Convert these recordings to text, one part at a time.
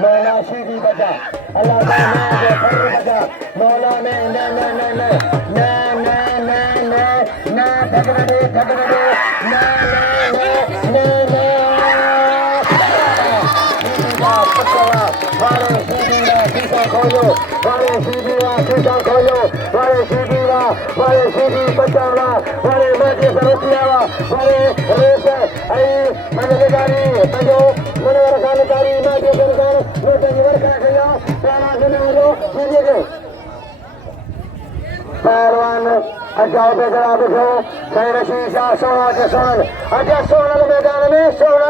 मौला सीधी बचा अल्लाह बचा मौला ने खोलो वाले सीधीवा शीशा खोलो वाले सीधीवा वाले सीधी बचावा वाले माथे सरोसियावा वाले रेस आई मनोगारी तजो मनोवर खानकारी माथे सरकार नोटे वर्षा किया सारा जनालो सीधे के पहलवान अजाओ पे करा देखो सही शीशा सोना के सोन अजा सोना मैदान में सोना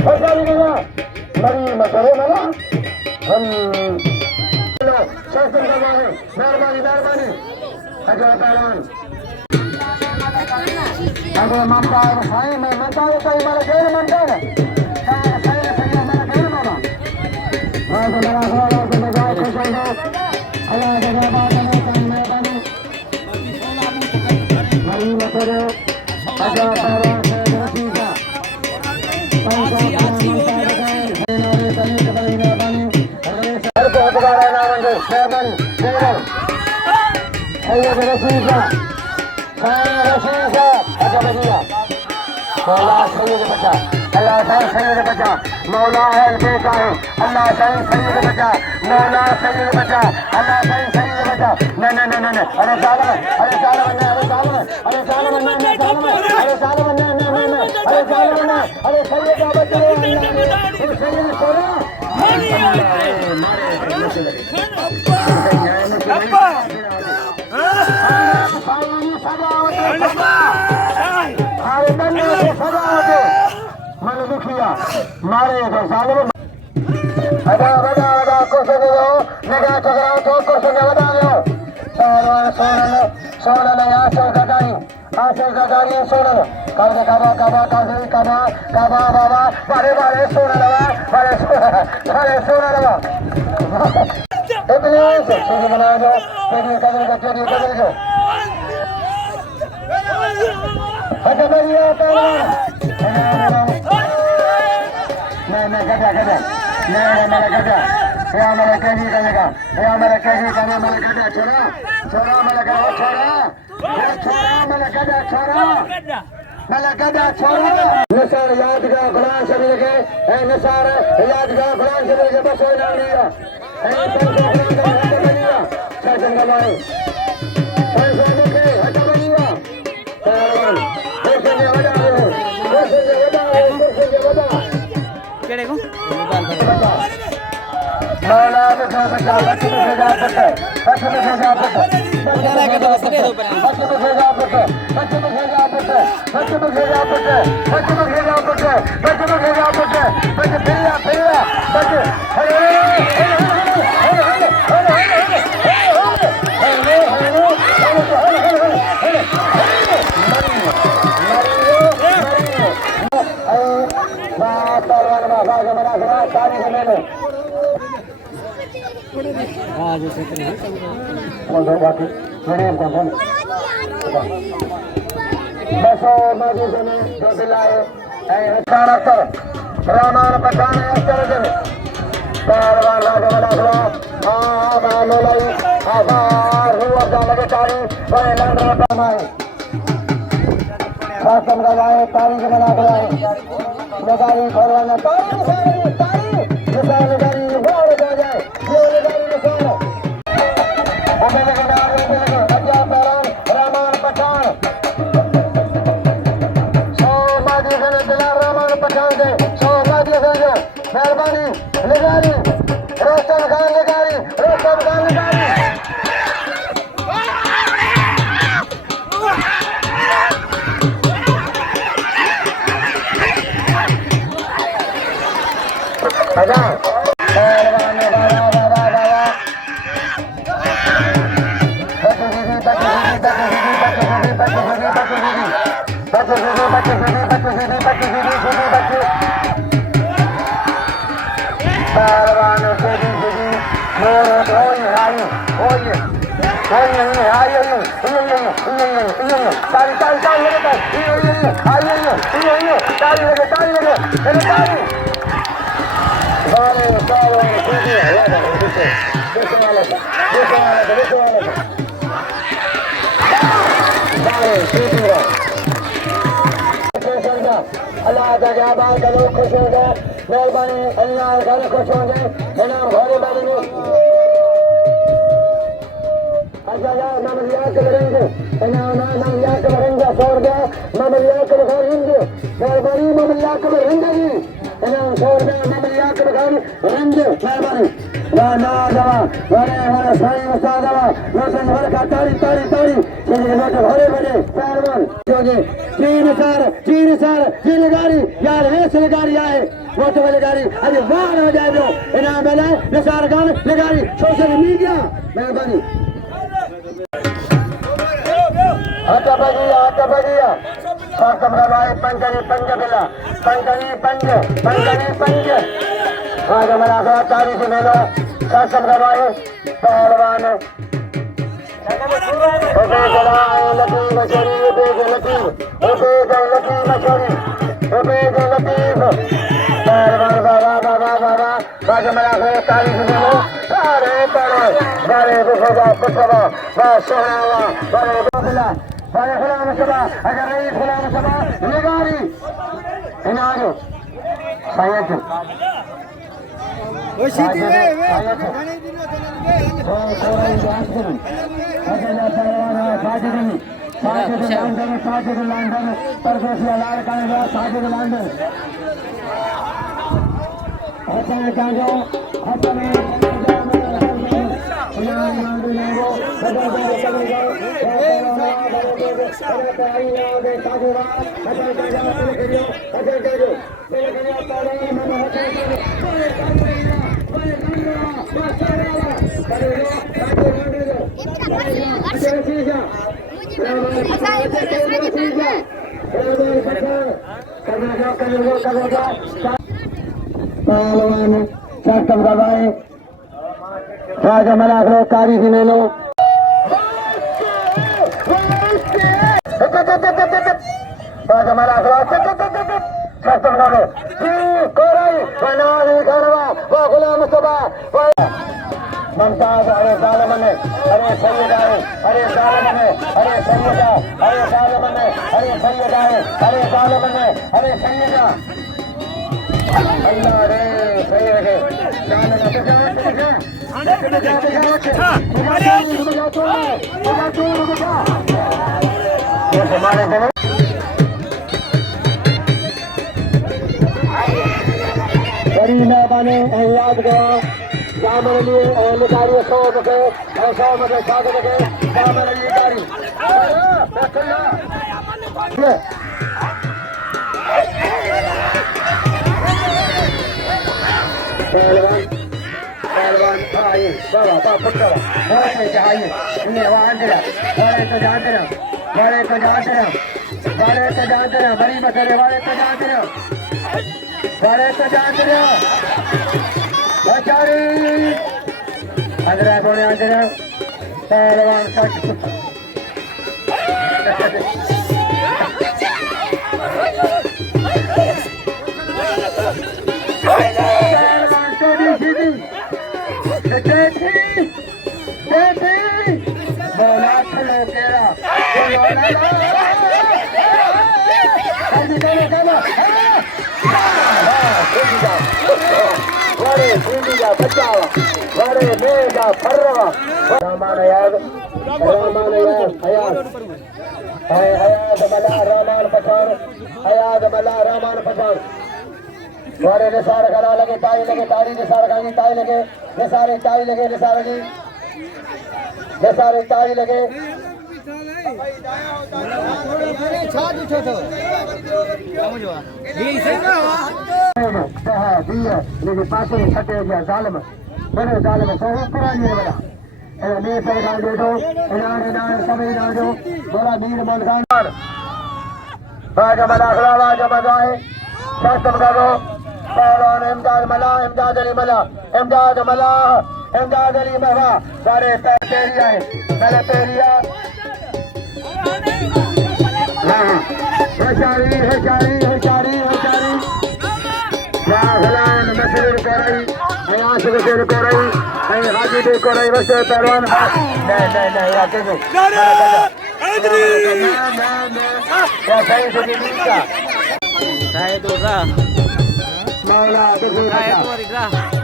फसा नहीं मरी मसरे मला हम शासन करना है मेहरबानी मेहरबानी अजय पहलवान अगर ममता साई में ममता तो कई मारा शेर ममता है साई ने सही मारा शेर मामा हां तो मेरा सवाल तो मैं जाए खुश हो अल्लाह जगह बात है कई मेहरबानी मरी मसरे अजय पहलवान से रसीदा मौला सैयद बचा अल्लाह सैयद बचा मौला है बेटा है अल्लाह सैयद बचा मौला सैयद बचा अल्लाह सैयद बचा नहीं नहीं नहीं नहीं अरे सालम अरे सालम अरे सालम अरे सालम अरे सालम अरे सालम अरे सालम अरे सैयद का बच्चा अरे सैयद सोना मन दुखिया मारे तो सालों अदा बदा अदा कुछ दो निगाह टकराओ तो कुछ न बता दो पहलवान सोनल आशर गगारी सोनल काबा काबा काबा काबा काबा काबा बाबा बारे बारे सोनल बारे सोनल इतने से शुरू बना दो तेरी कदर जो अच्छा बढ़िया पहलवान नहीं गजा नहीं मेरा गजा ये हमारा कैदी करेगा ये हमारा कैदी करने मेरा गजा छोड़ा मेरा गजा छोड़ा मेरा गजा छोड़ा नसार यादगार गुलाम शरीर के नसार यादगार गुलाम शरीर के बस हो जाएगा शासन का मारे मौला बचा बचा बच्चे में जा सकते बच्चे में जा सकते बच्चे में जा सकते बच्चे में जा सकते बच्चे में जा सकते बच्चे में जा सकते बच्चे में जा सकते बच्चे में जा सकते बच्चे भैया बच्चे रामान पठान पहलवान राजा बड़ा शासन गवाए तारीख बना कराए लगाई भरवाना तारीख हमारे दिलार रहमान पठान से सौभाग्य साझा मेहरबानी निगारी रोशन खान निगारी रोशन खान निगारी आजा पहलवान अल्लाह तजाबा करो खुश हो जाए मेहरबानी अल्लाह घर खुश हो जाए इनाम घरे बाबू अच्छा जा ममलिया के बरेंगे इनाम ममलिया के बरेंगे 100 रुपया ममलिया के बरेंगे मेहरबानी ममलिया के बरेंगे इनाम 100 रुपया ममलिया के बरेंगे मेहरबानी ना ना दवा वाले साईं उस्ताद दवा रोशन भर का तारी तारी तारी ये बेटे घरे बने पहलवान जोगे तीन सार तीन गाड़ी यार रेस गाड़ी आए वो तो वाली गाड़ी अरे वाह हो जाए जो इनाम मिले निसार गान गाड़ी सोशल मीडिया मेहरबानी आता बगिया सातम भाई पंजनी पंज बिला पंजनी पंज आज हमारा अगला तारीख मेलो सातम भाई पहलवान पहलवान सातम भाई राजा मलाक लो तारीख में लो राजा मलाक लो सातम भाई कोराई बनानी करवा वो गुलाम सबा ममताज अरे जालिम ने अरे सैयद आए अरे जालिम ने अरे सैयदा अरे जालिम ने अरे सैयद आए अरे जालिम ने अरे सैयदा अल्लाह रे सैयद के जान में तो हमारे बड़ी मेहरबानी याद करो जामन लिए निकारी 100 रुपए 100 रुपए 60 रुपए जामन निकारी पहलवान आइए बाबा पुत्र बड़े चाहिए इन्हें वहां अंदर बड़े तो जानते ना बड़ी मसले वाले तो जानते ना बेचारी अंदर बोले अंदर पहलवान रामान याद हयात हयात मला रहमान पठान हयात मला रहमान पठान वारे निसार खड़ा लगे ताई निसार खानी ताई लगे निसारे ताई लगे निसार जी निसारे ताई लगे लेकिन पास में छटे गया जालम बड़े जालम सही पुरानी है बड़ा मेरे सरकार दे दो इनाम सभी ना दो बड़ा नीर मलखान बाजा मला खड़ा बाजा बजाए शास्त्र करो पहलवान इमदाद मला इमदाद अली मला इमदाद मला इमदाद अली महा सारे पेरिया है पहले पेरिया होशारी होशारी होशारी होशारी या गलान मसरूर कोरई यहाँ से मसरूर कोरई नहीं हाजी दे कोरई वैसे पहलवान नहीं आते नहीं क्या सही से नहीं का Saya tu dah. मौला Saya tu dah.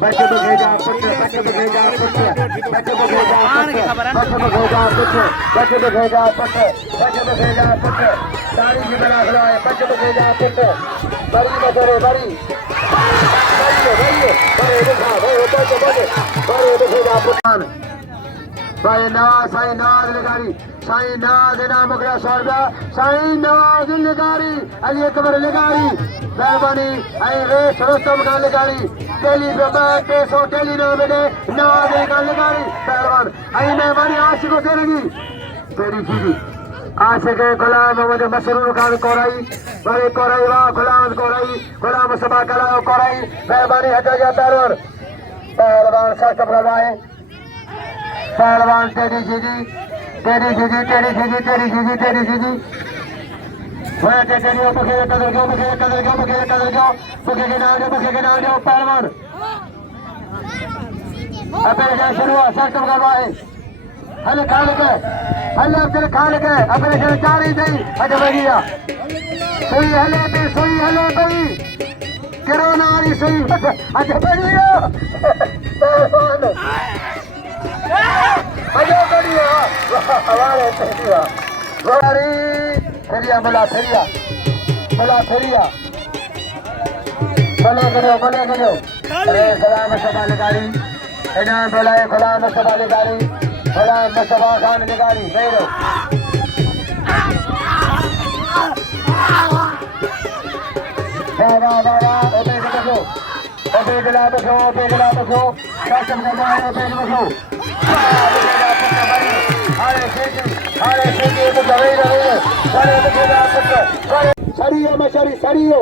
बच्चे को भेजा पुत्र बच्चे को भेजा पुत्र बच्चे को भेजा पुत्र बच्चे को भेजा पुत्र बच्चे को भेजा पुत्र बच्चे को भेजा पुत्र सारी की बना खिलाए बच्चे को भेजा पुत्र बड़ी बचरे बड़ी बड़े दिखा बड़े भेजा पुत्र साई नाज लगारी साई नाज इनाम मुकरा सौदा साई नाज लगारी अली अकबर लगारी मेहरबानी आई रेस रोस्तम का लगारी टेली पे सो टेली ना मिले नाज का लगारी पहलवान आई मेहरबानी आशिकों से लगी तेरी चीजी आशिक गुलाम मोहम्मद मसरूर खान कोराई बड़े कोराई वाह गुलाम कोराई गुलाम सभा कला कोराई मेहरबानी हटा जा पहलवान सख्त करवाए पहलवान तेरी जीजी तेरी जीजी तेरी जीजी तेरी जीजी तेरी जीजी वह तेरी ओ बखे कदर गयो बखे कदर गयो बखे कदर गयो बखे के नाम जो पहलवान अबे जा शुरू सख्त करवाए हले खाल के हले तेरे खाल के अपने से चार ही सही अज बढ़िया सुई हले पे करो नारी सुई अज बढ़िया पहलवान अजो बढ़िया हमारे फेरिया गोरी फेरिया बोला फेरिया बोले करो अरे सलाम सभा लगारी इनाम बोलाए गुलाम सभा लगारी गुलाम सभा खान लगारी सही रहो बाबा ओबे गला बसो शासन करवाए ओबे बसो सड़ियो मशरी सड़ियो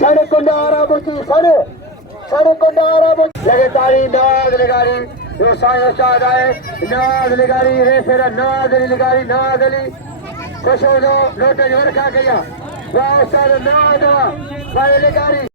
सड़े कुंडारा बुची सड़े कुंडारा बुची लगे तारी नाज लगारी जो सायो चाद आए नाज लगारी रे फिर नाज अली लगारी नाज अली खुश हो जाओ लोटे जोर खा गया वाह उस्ताद नाज वाह लगारी